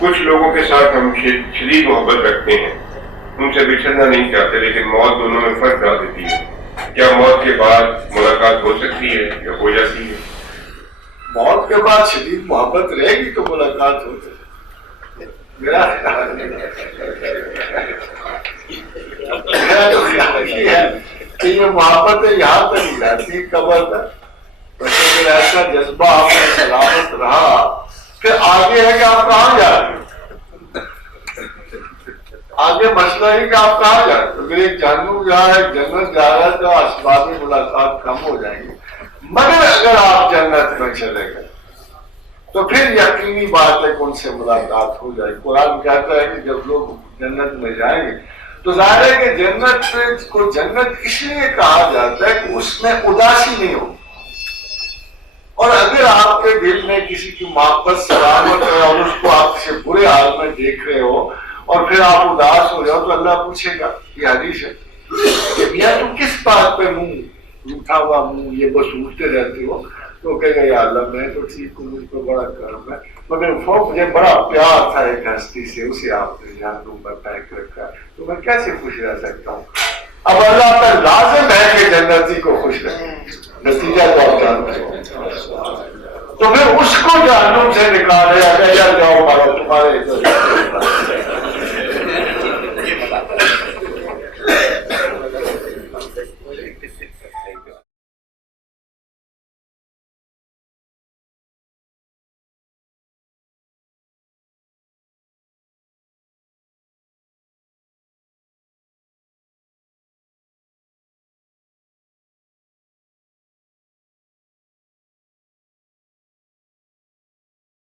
کچھ لوگوں کے ساتھ ہم شدید محبت رکھتے ہیں، ان سے بچھڑنا نہیں چاہتے، لیکن موت دونوں میں فرق ڈال دیتی ہے۔ کیا موت کے بعد ملاقات ہو سکتی ہے یا ہو جاتی ہے؟ موت کے بعد شدید محبت رہے گی تو ملاقات ہو سکتی ہے۔ میرا خیال یہ ہے کہ یہ محبتیں یہاں تک نہیں رہتی قبر تک، بس اگر ایسا جذبہ آپ میں سلامت رہا پھر آگے ہے کہ آپ کہاں جا رہے ہیں، آگے مسئلہ ہے کہ آپ کہاں جا رہے ہیں۔ اگر ایک جہنم جا رہا ہے، جنت جا رہا ہے تو اسباب ملاقات کم ہو جائیں گے، مگر اگر آپ جنت میں چلے گئے تو پھر یقینی بات ہے کہ ان سے ملاقات ہو جائے گی۔ قرآن کہتا ہے کہ جب لوگ جنت میں جائیں گے تو ظاہر ہے کہ جنت کو جنت اس لیے کہا جاتا ہے کہ اس میں اداسی نہیں ہو، اور اگر آپ کے دل میں کسی کی محبت سلامت ہے اور اس کو آپ سے برے حال میں دیکھ رہے ہو اور پھر آپ اداس ہو جاؤ تو اللہ پوچھے گا، یہ حدیث ہے کہ میاں تم کس بات پہ منہ روٹھا ہوا منہ یہ بس اٹھتے رہتے ہو، تو کہے گا یا اللہ میں تو ٹھیک ہوں، مجھ کو بڑا کرم ہے، مگر مجھے بڑا پیار تھا ایک ہستی سے، اسے آپ نے جہنم پر پھینک رکھا، تو میں کیسے خوش رہ سکتا ہوں۔ اب اللہ پر لازم ہے کہ جنتی کو خوش رکھے، نتیجہ تو آپ جانتے ہو، تو پھر اس کو جہنم سے نکالے، اگر جاؤ مارو تمہارے